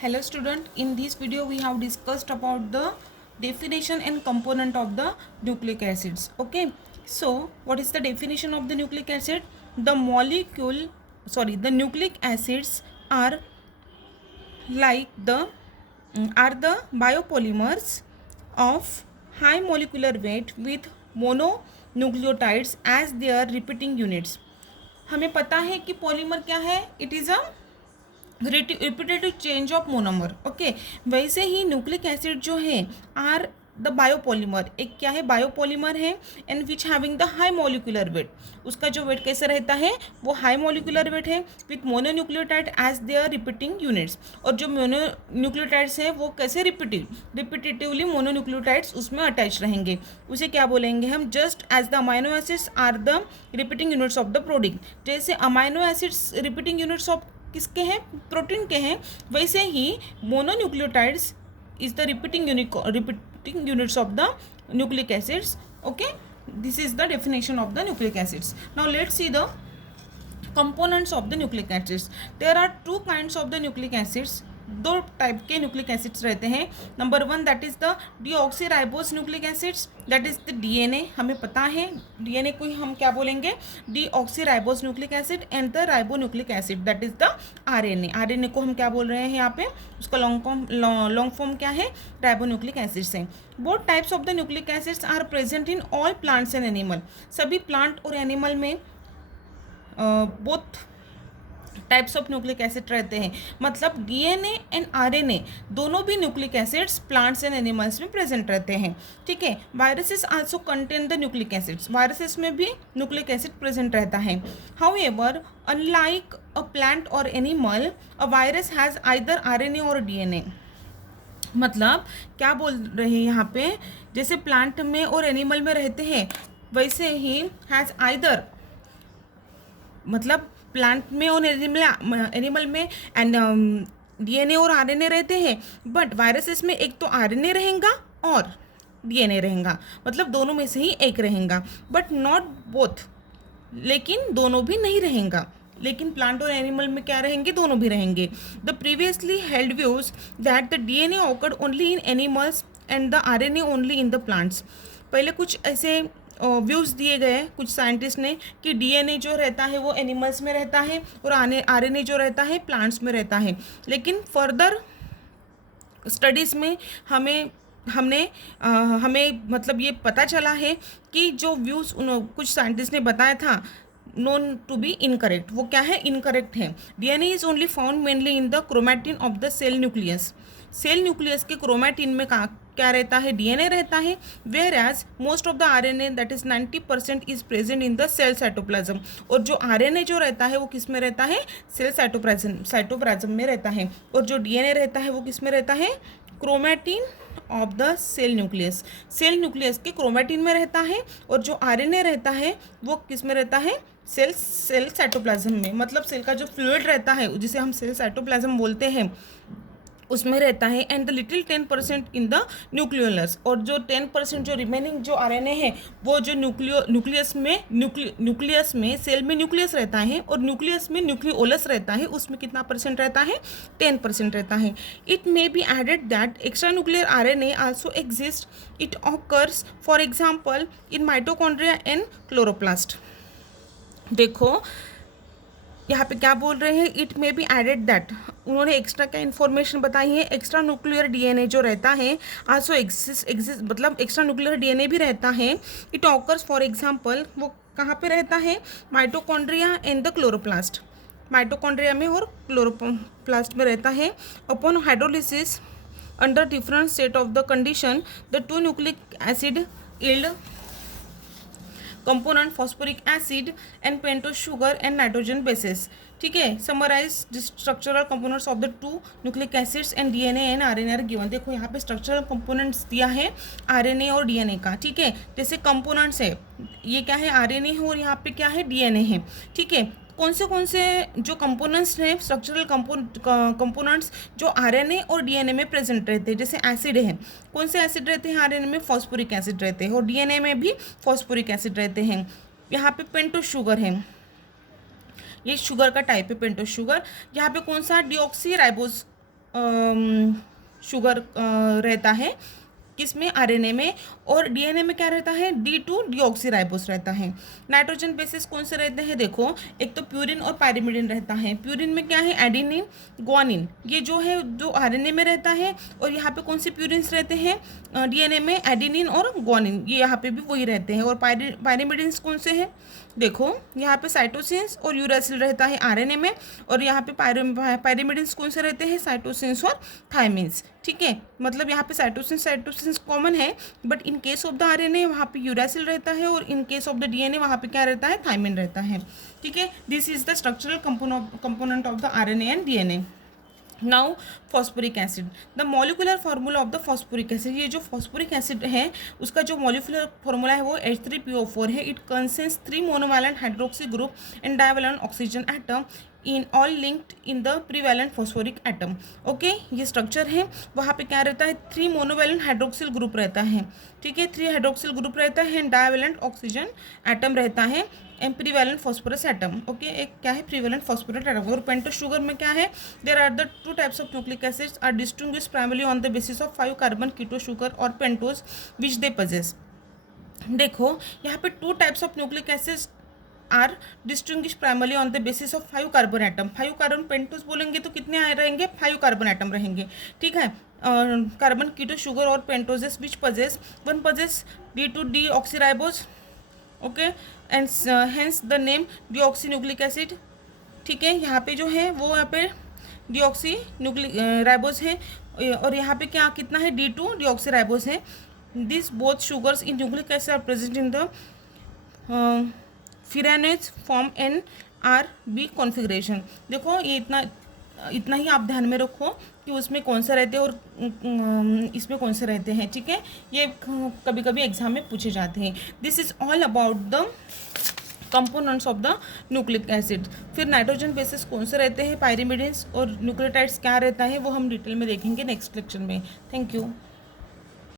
Hello student, in this video we have discussed about the definition and component of the nucleic acids. Okay, so what is the definition of the nucleic acid? The nucleic acids are like the biopolymers of high molecular weight with mononucleotides as their repeating units. हमें पता है कि polymer क्या है, it is a repetitive change of monomer. Okay, वैसे ही nucleic acid जो है are the biopolymer, एक क्या है, बायोपॉलीमर है and which having the high molecular weight. उसका जो वेट कैसे रहता है, वो हाई मोलिकुलर वेट है with mononucleotide as their repeating units. और जो मोनोन्यूक्लियोटाइड्स है वो कैसे रिपीटेटिवली मोनोन्यूक्लियोटाइड्स उसमें अटैच रहेंगे. उसे क्या बोलेंगे हम, just as the amino acids are the repeating units of the protein. जैसे amino acids repeating units of किसके हैं, प्रोटीन के हैं, वैसे ही mononucleotides is the repeating units of the nucleic acids. Okay, this is the definition of the nucleic acids. Now let's see the components of the nucleic acids. There are two kinds of the nucleic acids. दो type के nucleic acids रहते हैं. Number one, that is the deoxyribose nucleic acids, that is the DNA. हमें पता है DNA को हम क्या बोलेंगे, deoxyribose nucleic acid. And the ribonucleic acid, that is the RNA. RNA को हम क्या बोल रहे हैं यहाँ पे, उसका लॉन्ग फॉर्म क्या है, राइबोन्यूक्लिक एसिड्स हैं. Both types of the nucleic acids are present in all plants and animal. सभी प्लांट और एनिमल में both types of nucleic acid रहते हैं. मतलब डीएनए एंड आरएनए दोनों भी nucleic acids plants and animals में प्रेजेंट रहते हैं. ठीक है. Viruses also contain the nucleic acids. Viruses में भी न्यूक्लिक एसिड प्रेजेंट रहता है. हाउएवर, अनलाइक अ प्लांट और animal, a virus has either RNA और डीएनए. मतलब क्या बोल रहे हैं यहाँ पे, जैसे प्लांट में और एनिमल में रहते हैं वैसे ही हैज़ आइदर, मतलब प्लांट में और एनिमल में एंड डीएनए और आरएनए रहते हैं. बट वायरसेस में एक तो आरएनए रहेगा और डीएनए रहेगा, मतलब दोनों में से ही एक रहेगा. बट नॉट बोथ, लेकिन दोनों भी नहीं रहेगा. लेकिन प्लांट और एनिमल में क्या रहेंगे, दोनों भी रहेंगे. The previously held views that the DNA awkward only in animals and the RNA only in the plants. पहले कुछ ऐसे व्यूज़ दिए गए कुछ साइंटिस्ट ने कि डीएनए जो रहता है वो एनिमल्स में रहता है और आरएनए जो रहता है प्लांट्स में रहता है. लेकिन फर्दर स्टडीज़ में हमें मतलब ये पता चला है कि जो व्यूज़ कुछ साइंटिस्ट ने बताया था नोन टू बी इनकरेक्ट. वो क्या है, इनकरेक्ट है. DNA is only found mainly in the chromatin of the cell nucleus. Cell nucleus के क्रोमैटिन में क्या रहता है, डीएनए रहता है. Whereas most of the RNA that is 90% is present in the cell cytoplasm. और जो आरएनए जो रहता है वो किस में रहता है, सेल साइटोप्लाज्म में रहता है. और जो डीएनए रहता है वो किस में रहता है, chromatin of the cell nucleus. Cell nucleus के क्रोमैटिन में रहता है. और जो आरएनए रहता है वो किस में रहता है, सेल साइटोप्लाज्म में. मतलब सेल का जो फ्लूइड रहता है जिसे हम सेल साइटोप्लाज्म बोलते हैं उसमें रहता है. And the little 10% in the nucleolus. और जो 10% जो रिमेनिंग जो आरएनए है वो जो न्यूक्लियस में सेल में न्यूक्लियस रहता है और न्यूक्लियस में न्यूक्लियोलस रहता है, उसमें कितना परसेंट रहता है, 10% रहता है. It may be added that extra nuclear RNA also exist. It occurs for example in mitochondria and chloroplast. देखो यहाँ पे क्या बोल रहे हैं, it may be added that. उन्होंने एक्स्ट्रा क्या इन्फॉर्मेशन बताई है, एक्स्ट्रा न्यूक्लियर डीएनए जो रहता है आल्सो एग्जिस्ट, मतलब एक्स्ट्रा न्यूक्लियर डीएनए भी रहता है. इट ऑकर्स फॉर एग्जांपल, वो कहाँ पे रहता है, mitochondria and the chloroplast. Mitochondria में और क्लोरोप्लास्ट में रहता है. Upon hydrolysis under different state of the condition the two nucleic acid yield component phosphoric acid and pentose sugar and nitrogen bases. ठीक है. Summarise the structural components of the two nucleic acids and DNA and RNA are given. देखो यहाँ पे structural components दिया है RNA और DNA का. ठीक है. जैसे कंपोनेंट्स है, ये क्या है, आरएनए है और यहाँ पे क्या है, डीएनए है. ठीक है. कौन से जो कंपोनेंट्स हैं, स्ट्रक्चरल कंपोनेंट्स जो आरएनए और डीएनए में प्रेजेंट रहते हैं, जैसे एसिड है. कौन से एसिड रहते हैं, आरएनए में फॉस्फोरिक एसिड रहते हैं और डीएनए में भी फॉस्फोरिक एसिड रहते हैं. यहाँ पे पेंटोज शुगर है, ये शुगर का टाइप है पेंटोज शुगर. यहाँ पे कौन सा, डीऑक्सी राइबोज शुगर रहता है किसमें, आरएनए में, और डीएनए में क्या रहता है, D2 डीऑक्सीराइबोस रहता है। नाइट्रोजन बेसिस कौन से रहते हैं, देखो एक तो प्यूरिन और पायरिमिडिन रहता है। प्यूरिन में क्या है, एडेनिन ग्वानिन, ये जो है जो आरएनए में रहता है, और यहाँ पे कौन से प्यूरिन्स रहते हैं, डीएनए में एडेनिन और ग्वानिन, ये यहाँ पे भी वही रहते हैं। और पायरिमिडिन्स कौन से हैं, देखो यहाँ पे साइटोसिन्स और यूरेसिल रहता है आरएनए में, और यहाँ पे पायरिमिडिन्स कौन से रहते हैं, साइटोसिन्स और थायमिन्स। ठीक है, मतलब यहाँ पे साइटोसिन्स कॉमन है, but in case of the RNA वहाँ पे यूरेसिल रहता है, और in case of the DNA वहाँ पे क्या रहता है, थायमिन रहता है। ठीक है, this is the structural component of the RNA and DNA. Now phosphoric acid, the molecular formula of the phosphoric acid, ये जो फॉस्फोरिक एसिड है उसका जो मॉलिकुलर फार्मूला है वो H3PO4 है। It consists 3 monovalent hydroxy group and divalent oxygen atom in all linked in the prevalent phosphoric atom. Okay, ये structure है, वहाँ पे क्या रहता है, 3 मोनोवैलेंट हाइड्रोक्सिल ग्रुप रहता है। ठीक है, 3 हाइड्रोक्सिल ग्रुप रहता है, डाइवैलेंट ऑक्सीजन एटम रहता है, and prevalent phosphorus atom. Okay, एक क्या है, प्रीवैलेंट फॉस्फोरस एटम। और पेंटोस शुगर में क्या है, there are the 2 types of nucleic acids are distinguished primarily on the basis of 5 carbon keto sugar और पेंटोस विच दे पजेस। देखो यहाँ पे 2 types of nucleic acids are distinguish primarily on the basis of 5 carbon atom. 5 carbon pentose बोलेंगे तो कितने आए रहेंगे, 5 carbon atom रहेंगे। ठीक है, कार्बन कीटो शुगर और पेंटोजेस विच possess, one possess D2 deoxyribose. Okay, and hence the name deoxy nucleic acid. ठीक है, यहाँ पे जो है वो यहाँ पे डीऑक्सी न्यूक्लिक राइबोस है, और यहाँ पे क्या कितना है, D2 डीऑक्सीराइबोस है। This both sugars in nucleic acid are present in the furanose form NRB configuration. देखो ये इतना ही आप ध्यान में रखो कि उसमें कौन सा रहते हैं और इसमें कौन से रहते हैं। ठीक है, ये कभी कभी एग्जाम में पूछे जाते हैं। This is all about the components of the nucleic acid. फिर नाइट्रोजन बेसिस कौन से रहते हैं, पायरिमिडिन्स, और न्यूक्लियोटाइड्स क्या रहता है वो हम डिटेल में देखेंगे नेक्स्ट लेक्चर में। Thank you.